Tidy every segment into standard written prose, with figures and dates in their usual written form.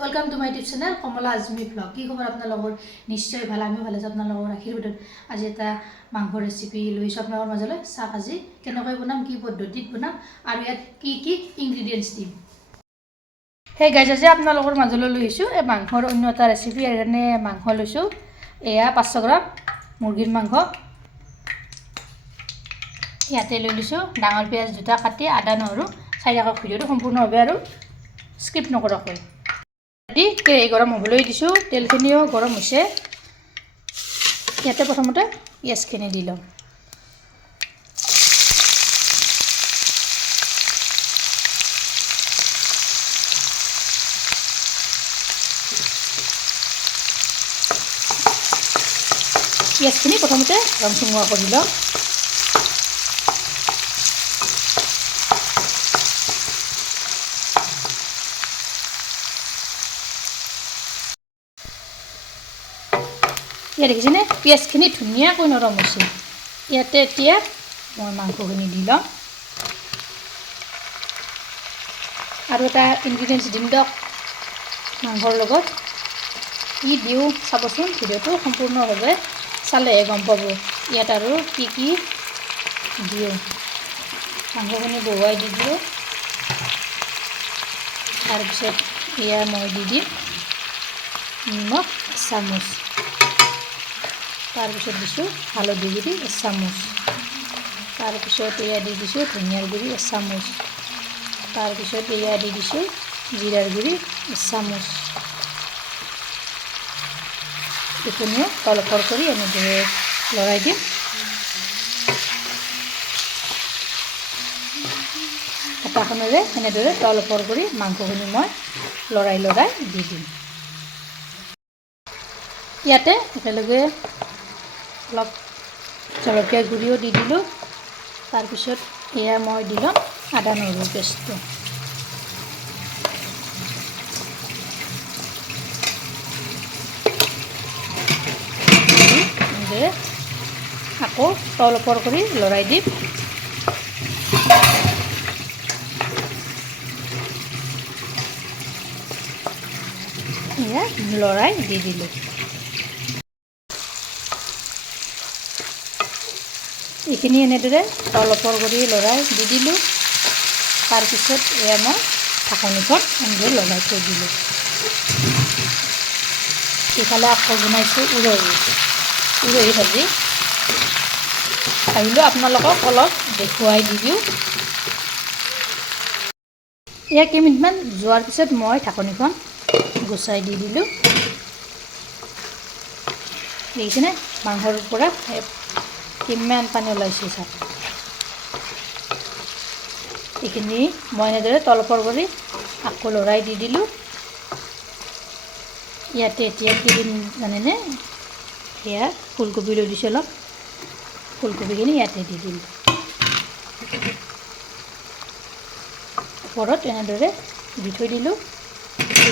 Welcome to my YouTube channel Kamala Azmi blog. কি খবৰ আপোনালোকৰ? নিশ্চয় ভাল, আমিও ভালে আছোঁ। আপোনালোকৰ আশীৰ্বাদত আজি এটা মাংস ৰেচিপি লৈছোঁ আপোনালোকৰ মাজলৈ। চাহ ভাজি কেনেকৈ বনাম, কি পদ্ধতিত বনাম আৰু ইয়াত কি কি ইনগ্ৰিডিয়েণ্টছ দিম। সেই গাইজ আজি আপোনালোকৰ মাজলৈ লৈ আহিছোঁ এই মাংসৰ অন্য এটা ৰেচিপি। কাৰণে মাংস লৈছোঁ, এয়া 500 গ্ৰাম মুৰ্গীৰ মাংস। ইয়াতে লৈ লৈছোঁ ডাঙৰ পিঁয়াজ দুটা কাটি, আদা নহৰু 4 ভিডিঅ'টো সম্পূৰ্ণভাৱে আৰু স্কিপ নকৰাকৈ। কেৰাহী গৰম হ'বলৈ দিছোঁ, তেলখিনিও গৰম হৈছে। ইয়াতে প্ৰথমতে পিঁয়াজখিনি দি লওঁ। পিঁয়াজখিনি প্ৰথমতে ৰং চুঙোৱা কৰি লওঁ। ইয়াত দেখিছেনে পিঁয়াজখিনি ধুনীয়াকৈ নৰম হৈছে। ইয়াতে এতিয়া মই মাংসখিনি দি লওঁ আৰু এটা ইনগ্ৰিডিয়েণ্টছ দিম দিয়ক মাংসৰ লগত। কি দিওঁ চাবচোন, ভিডিঅ'টো সম্পূৰ্ণভাৱে চালেহে গম পাব ইয়াত আৰু কি কি দিওঁ। মাংসখিনি বহুৱাই দি দিওঁ, তাৰপিছত এয়া মই দি দিম নিমখ 1 চামুচ, তাৰপিছত দিছোঁ হালধি গুড়ি 1 চামুচ, তাৰপিছত এয়া দি দিছোঁ ধনিয়াৰ গুড়ি 1 চামুচ, তাৰপিছত এয়া দি দিছোঁ জিৰাৰ গুড়ি 1 চামুচ। এইখিনিও তলফৰ কৰি এনেদৰে লৰাই দিম। হেতাখনেৰে এনেদৰে তলফৰ কৰি মাংসখিনি মই লৰাই দি দিম। ইয়াতে একেলগে অলপ জলকীয়া গুড়িও দি দিলোঁ। তাৰপিছত এয়া মই দি ল'ম আদা নহৰুৰ পেষ্টটো। আকৌ তল ওপৰ কৰি লৰাই দিম। এয়া লৰাই দি দিলোঁ। এইখিনি এনেদৰে তল ওপৰ কৰি লৰাই দি দিলোঁ। তাৰপিছত এয়া মই ঢাকনিখন এনেদৰে লগাই থৈ দিলোঁ। ইফালে আকৌ বনাইছোঁ উৰহি ভাজি। আহিলোঁ আপোনালোকক অলপ দেখুৱাই দি দিওঁ। এয়া কেইমিনিটমান যোৱাৰ পিছত মই ঢাকনিখন গুচাই দি দিলোঁ। দেখিছেনে মাংসৰ পৰা কিমান পানী ওলাইছে চাওক। এইখিনি মই এনেদৰে তলফৰ কৰি আকৌ লৰাই দি দিলোঁ। ইয়াতে এতিয়া কি দিম জানেনে? এয়া ফুলকবি লৈ দিছোঁ অলপ, ফুলকবিখিনি ইয়াতে দি দিম। ওপৰত এনেদৰে দি থৈ দিলোঁ।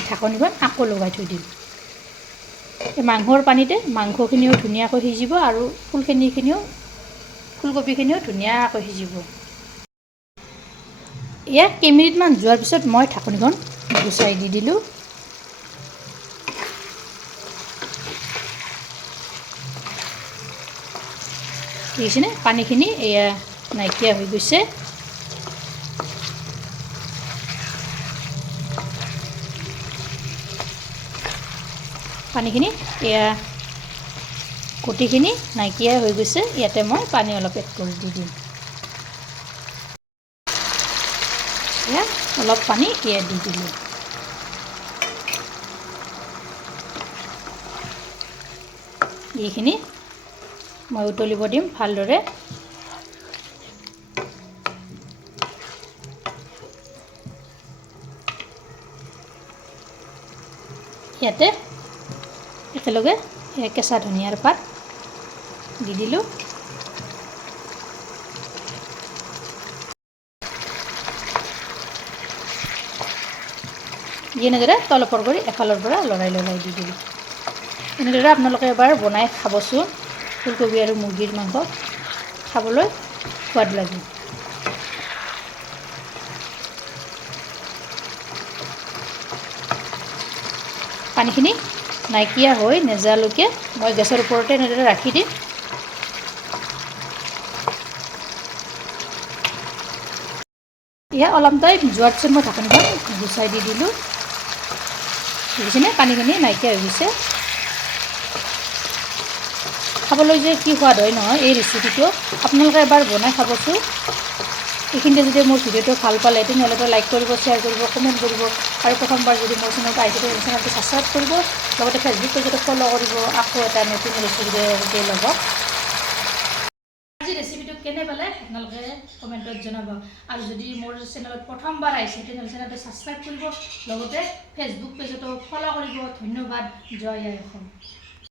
ঢাকনিখন আকৌ লগাই থৈ দিম। এই মাংসৰ পানীতে মাংসখিনিও ধুনীয়াকৈ সিজিব আৰু ফুলকবিখিনিও ধুনীয়াকৈ সিজিব। এয়া কেইমিনিটমান যোৱাৰ পিছত মই ঢাকনিখন গুচাই দি দিলোঁ। দেখিছেনে পানীখিনি এয়া নাইকিয়া হৈ গৈছে। পানীখিনি এয়া গুটিখিনি নাইকিয়া হৈ গৈছে। ইয়াতে মই পানী অলপ এড কৰি দি দিম। এয়া অলপ পানী এয়া দি দিলোঁ। এইখিনি মই উতলিব দিম ভালদৰে। ইয়াতে একেলগে কেঁচা ধনিয়াৰ পাত দি দিলোঁ। এনেদৰে তলফৰ কৰি এফালৰ পৰা লৰাই দি দিলোঁ। এনেদৰে আপোনালোকে এবাৰ বনাই খাবচোন। ফুলকবি আৰু মুৰ্গীৰ মাংস খাবলৈ সোৱাদ লাগে। পানীখিনি নাইকিয়া হৈ নেযালৈকে মই গেছৰ ওপৰতে এনেদৰে ৰাখি দিম। এয়া অলপ টাইম যোৱাৰ পিছত মই ঢাকনিখন গুচাই দি দিলোঁ। দেখিছেনে পানীখিনি নাইকিয়া হৈ গৈছে। খাবলৈ যে কি সোৱাদ হয় নহয় এই ৰেচিপিটো, আপোনালোকে এবাৰ বনাই খাবচোন। এইখিনিতে যদি মোৰ ভিডিঅ'টো ভাল পালে তেনেহ'লে লাইক কৰিব, শ্বেয়াৰ কৰিব, কমেণ্ট কৰিব আৰু প্ৰথমবাৰ যদি মোৰ চেনেলটো আহিছে চেনেলটো ছাবস্ক্ৰাইব কৰিব, লগতে ফেচবুক পেজতো ফ'ল' কৰিব। আকৌ এটা নতুন ৰেচিপিৰ লগত। আজি ৰেচিপিটো কেনে পালে আপোনালোকে কমেণ্টত জনাব। আৰু যদি মোৰ চেনেলত প্ৰথমবাৰ আহিছে তেনেহ'লে চেনেলটো ছাবস্ক্ৰাইব কৰিব, লগতে ফেচবুক পেজতো ফ'ল' কৰিব। ধন্যবাদ। জয় আই অসম।